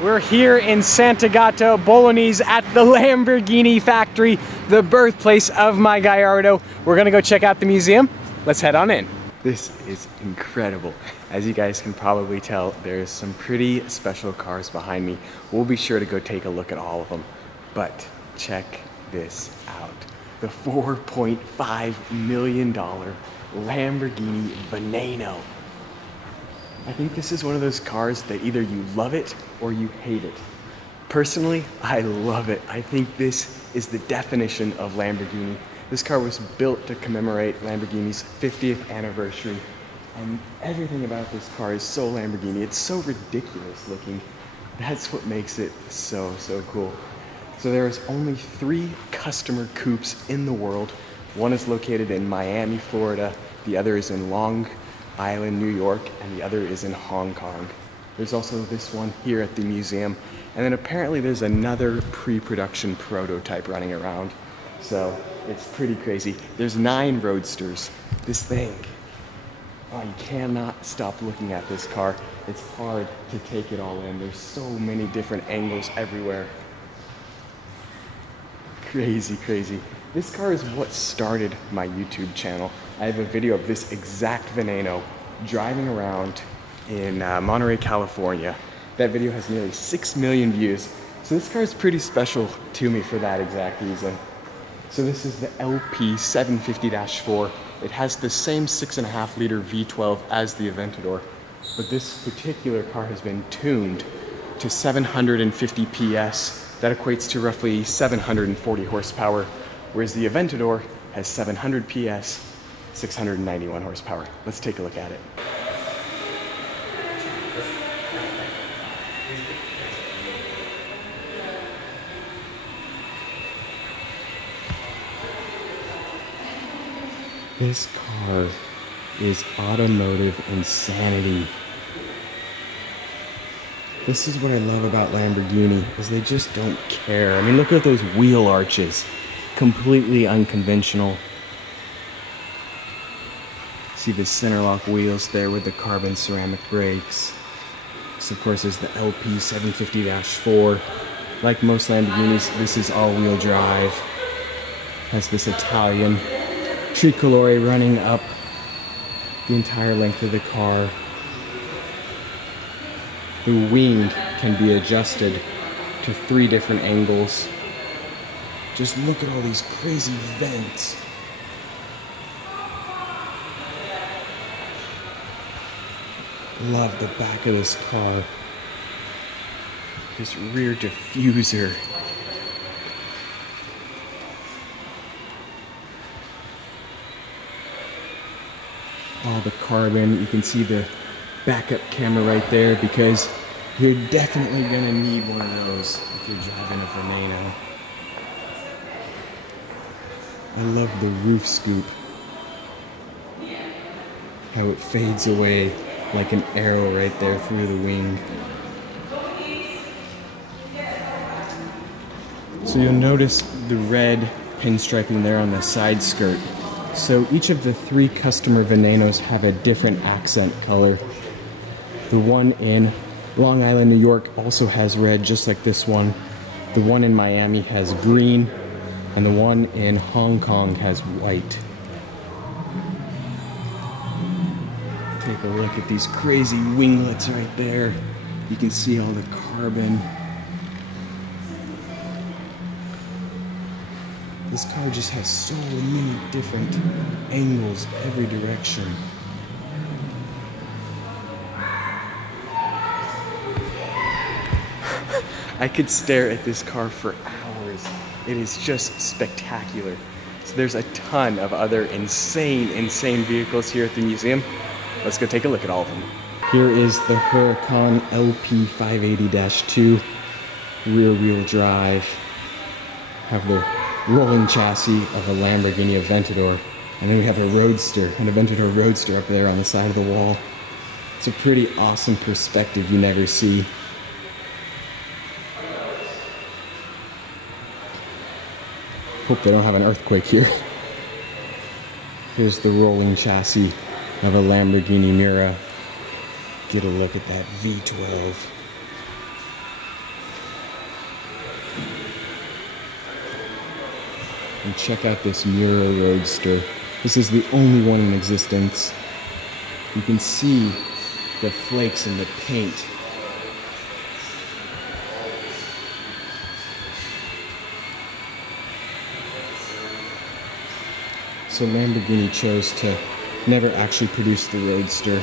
We're here in Sant'Agata, Bolognese at the Lamborghini factory, the birthplace of my Gallardo. We're gonna go check out the museum. Let's head on in. This is incredible. As you guys can probably tell, there's some pretty special cars behind me. We'll be sure to go take a look at all of them. But check this out. The $4.5 million Lamborghini Veneno. I think this is one of those cars that either you love it or you hate it. Personally, I love it. I think this is the definition of Lamborghini. This car was built to commemorate Lamborghini's 50th anniversary, and everything about this car is so Lamborghini. It's so ridiculous looking. That's what makes it so cool. So there's only 3 customer coupes in the world. One is located in Miami, Florida. The other is in Long Island, New York, and the other is in Hong Kong. There's also this one here at the museum, and then apparently there's another pre-production prototype running around. So it's pretty crazy. There's 9 roadsters. This thing, oh, you cannot stop looking at this car. It's hard to take it all in. There's so many different angles everywhere. Crazy, crazy. This car is what started my YouTube channel. I have a video of this exact Veneno driving around in Monterey, California. That video has nearly 6 million views. So this car is pretty special to me for that exact reason. So this is the LP 750-4. It has the same 6.5 liter V12 as the Aventador, but this particular car has been tuned to 750 PS. That equates to roughly 740 horsepower, whereas the Aventador has 700 PS, 691 horsepower. Let's take a look at it. This car is automotive insanity. This is what I love about Lamborghini, is they just don't care. I mean, look at those wheel arches. Completely unconventional. See the center lock wheels there with the carbon ceramic brakes. So of course there's the LP 750-4. Like most Lamborghinis, this is all-wheel drive. Has this Italian tricolore running up the entire length of the car. The wing can be adjusted to 3 different angles. Just look at all these crazy vents. Love the back of this car. This rear diffuser. All the carbon. You can see the backup camera right there, because you're definitely gonna need one of those if you're driving a Veneno. I love the roof scoop. How it fades away like an arrow right there through the wing. So you'll notice the red pinstriping there on the side skirt. So each of the 3 customer Venenos have a different accent color. The one in Long Island, New York also has red, just like this one. The one in Miami has green, and the one in Hong Kong has white. Take a look at these crazy winglets right there. You can see all the carbon. This car just has so many different angles every direction. I could stare at this car for hours. It is just spectacular. So there's a ton of other insane vehicles here at the museum. Let's go take a look at all of them. Here is the Huracan LP 580-2 rear wheel drive. Have the rolling chassis of a Lamborghini Aventador. And then we have a Roadster, an Aventador Roadster up there on the side of the wall. It's a pretty awesome perspective you never see. Hope they don't have an earthquake here. Here's the rolling chassis of a Lamborghini Miura. Get a look at that V12. And check out this Miura Roadster. This is the only one in existence. You can see the flakes in the paint. So Lamborghini chose to never actually produce the Roadster.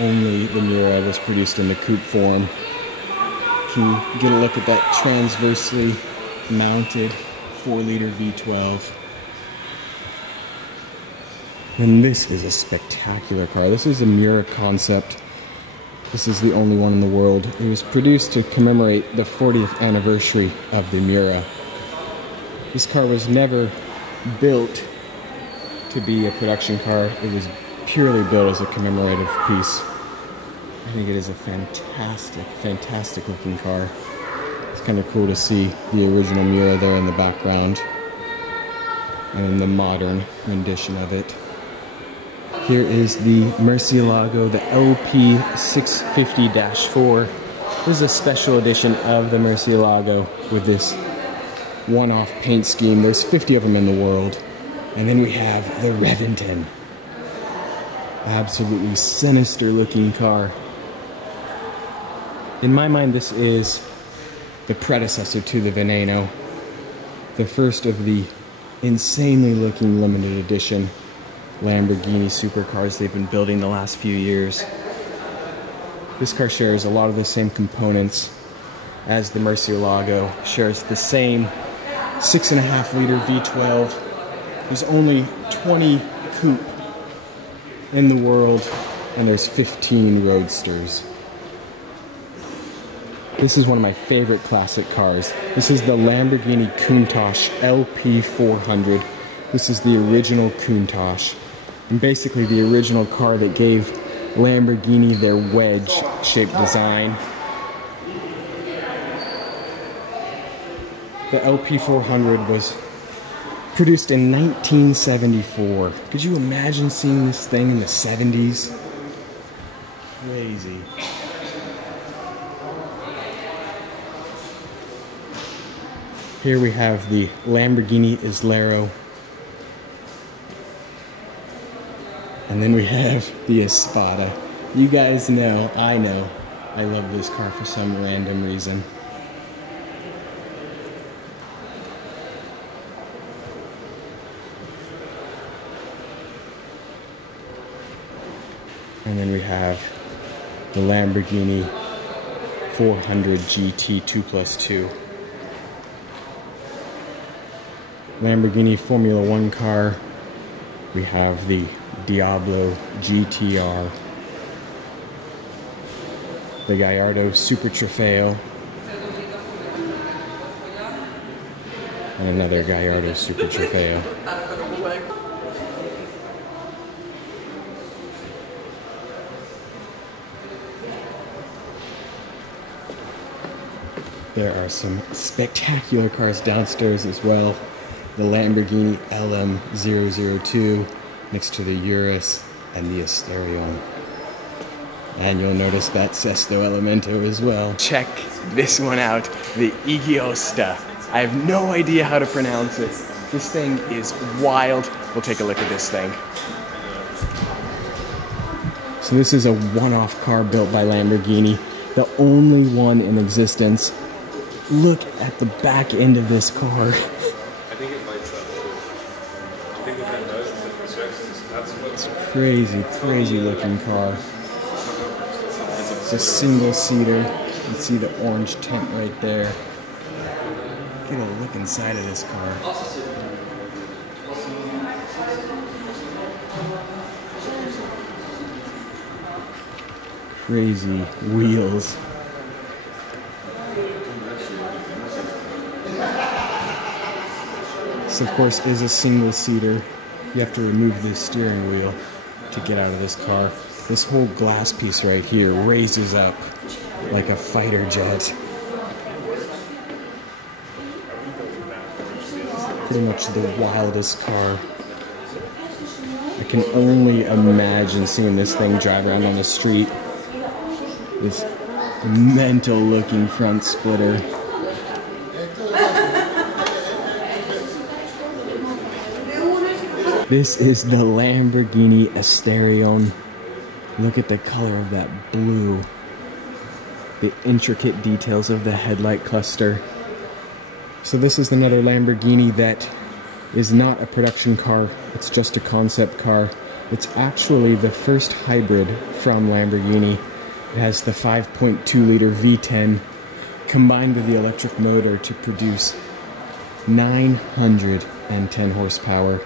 Only the Miura was produced in the coupe form. Can you get a look at that transversely mounted 4-liter V12? And this is a spectacular car. This is a Miura concept. This is the only one in the world. It was produced to commemorate the 40th anniversary of the Miura. This car was never built to be a production car. It was purely built as a commemorative piece. I think it is a fantastic, fantastic looking car. It's kind of cool to see the original Miura there in the background and then the modern rendition of it. Here is the Murcielago, the LP 650-4. This is a special edition of the Murcielago with this one-off paint scheme. There's 50 of them in the world. And then we have the Revington. Absolutely sinister looking car. In my mind, this is the predecessor to the Veneno. The first of the insanely looking limited edition Lamborghini supercars they've been building the last few years. This car shares a lot of the same components as the Murcielago, shares the same 6.5-liter V12. There's only 20 coupe in the world, and there's 15 Roadsters. This is one of my favorite classic cars. This is the Lamborghini Countach Lp 400. This is the original Countach, and basically the original car that gave Lamborghini their wedge-shaped design. The LP 400 was produced in 1974. Could you imagine seeing this thing in the 70s? Crazy. Here we have the Lamborghini Islero. And then we have the Espada. You guys know, I know, I love this car for some random reason. And then we have the Lamborghini 400 GT 2+2. Lamborghini Formula 1 car. We have the Diablo GTR. The Gallardo Super Trofeo. And another Gallardo Super Trofeo. There are some spectacular cars downstairs as well. The Lamborghini LM002 next to the Urus and the Asterion. And you'll notice that Sesto Elemento as well. Check this one out, the Igiosta. I have no idea how to pronounce it. This thing is wild. We'll take a look at this thing. So this is a one-off car built by Lamborghini, the only one in existence. Look at the back end of this car. I think it lights up too. I think what that does is it projects. That's what's Crazy, crazy looking car. It's a single seater. You can see the orange tent right there. Get a look inside of this car. Crazy wheels. This, of course, is a single seater. You have to remove the steering wheel to get out of this car. This whole glass piece right here raises up like a fighter jet. Pretty much the wildest car. I can only imagine seeing this thing drive around on the street. This mental looking front splitter. This is the Lamborghini Asterion. Look at the color of that blue. The intricate details of the headlight cluster. So this is another Lamborghini that is not a production car. It's just a concept car. It's actually the first hybrid from Lamborghini. It has the 5.2 liter V10 combined with the electric motor to produce 910 horsepower.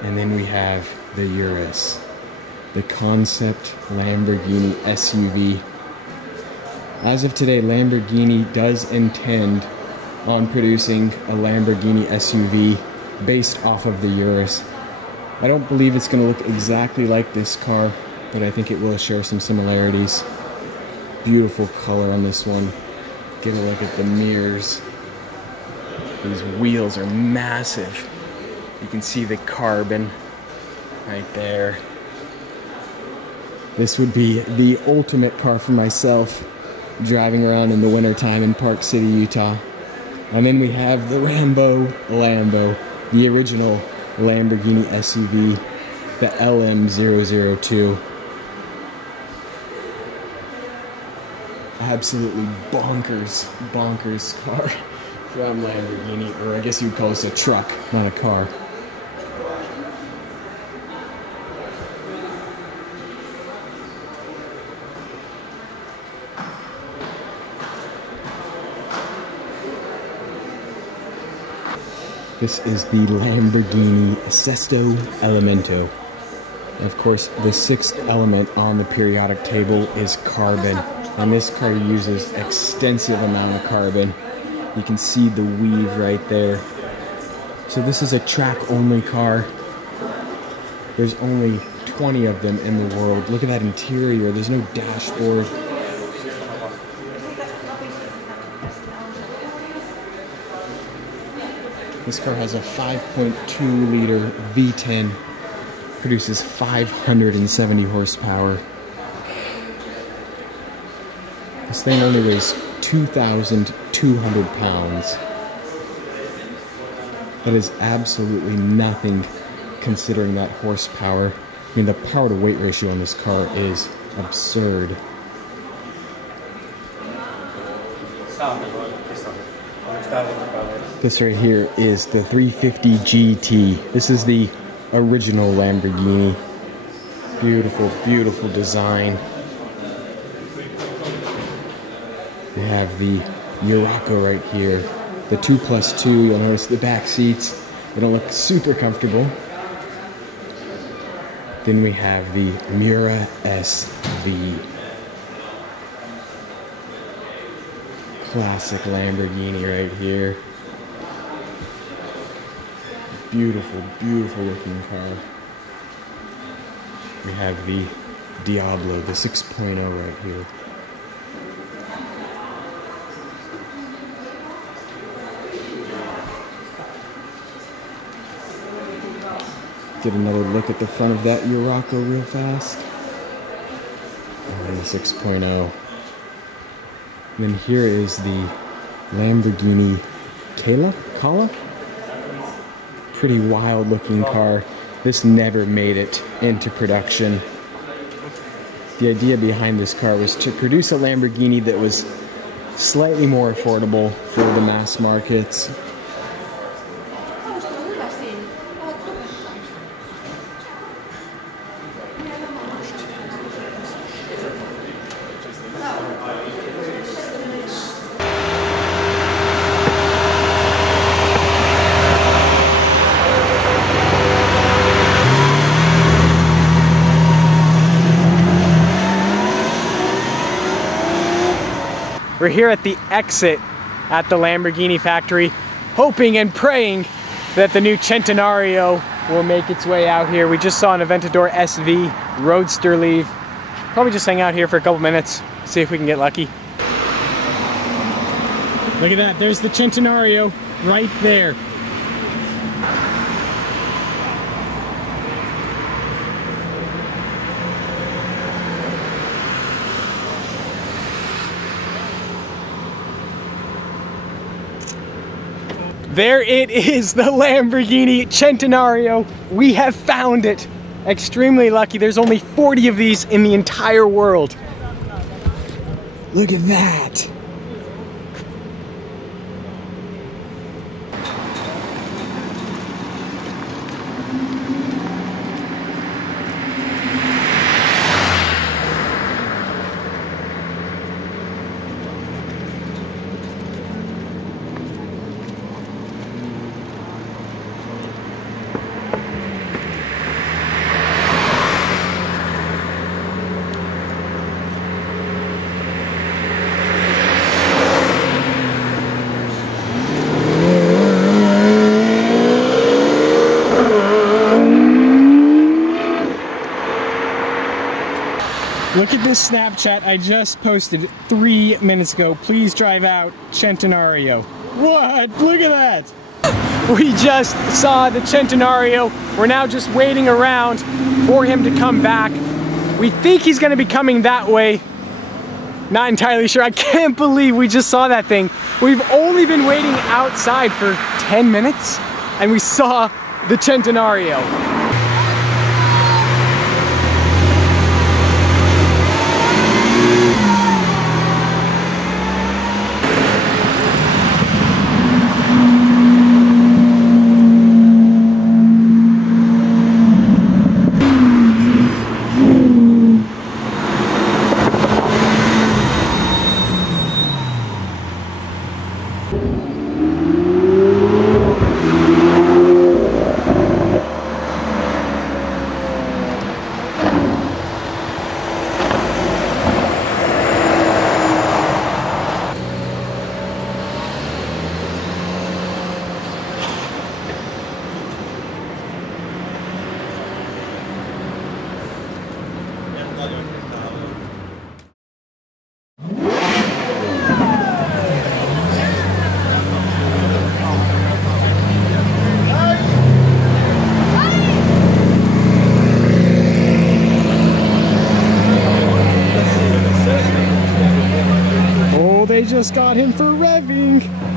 And then we have the Urus, the concept Lamborghini SUV. As of today, Lamborghini does intend on producing a Lamborghini SUV based off of the Urus. I don't believe it's going to look exactly like this car, but I think it will share some similarities. Beautiful color on this one. Get a look at the mirrors. These wheels are massive. You can see the carbon right there. This would be the ultimate car for myself, driving around in the wintertime in Park City, Utah. And then we have the Lambo, the original Lamborghini SUV, the LM002. Absolutely bonkers car from Lamborghini, or I guess you'd call this a truck, not a car. This is the Lamborghini Sesto Elemento. Of course, the sixth element on the periodic table is carbon, and this car uses extensive amount of carbon. You can see the weave right there. So this is a track-only car. There's only 20 of them in the world. Look at that interior. There's no dashboard. This car has a 5.2 liter V10, produces 570 horsepower. This thing only weighs 2,200 pounds. That is absolutely nothing considering that horsepower. I mean, the power to weight ratio on this car is absurd. This right here is the 350 GT. This is the original Lamborghini. Beautiful design. We have the Murcielago right here. The 2+2, you'll notice the back seats, they don't look super comfortable. Then we have the Mura SV. Classic Lamborghini right here. Beautiful looking car. We have the Diablo, the 6.0 right here. Get another look at the front of that Murcielago real fast. And the 6.0. And then here is the Lamborghini Countach? Pretty wild looking car. This never made it into production. The idea behind this car was to produce a Lamborghini that was slightly more affordable for the mass markets. We're here at the exit at the Lamborghini factory, hoping and praying that the new Centenario will make its way out here. We just saw an Aventador SV Roadster leave. Probably just hang out here for a couple minutes, see if we can get lucky. Look at that, there's the Centenario right there. There it is, the Lamborghini Centenario. We have found it. Extremely lucky. There's only 40 of these in the entire world. Look at that. Look at this Snapchat I just posted 3 minutes ago. Please drive out Centenario. What? Look at that. We just saw the Centenario. We're now just waiting around for him to come back. We think he's gonna be coming that way. Not entirely sure. I can't believe we just saw that thing. We've only been waiting outside for 10 minutes and we saw the Centenario. They just got him for revving.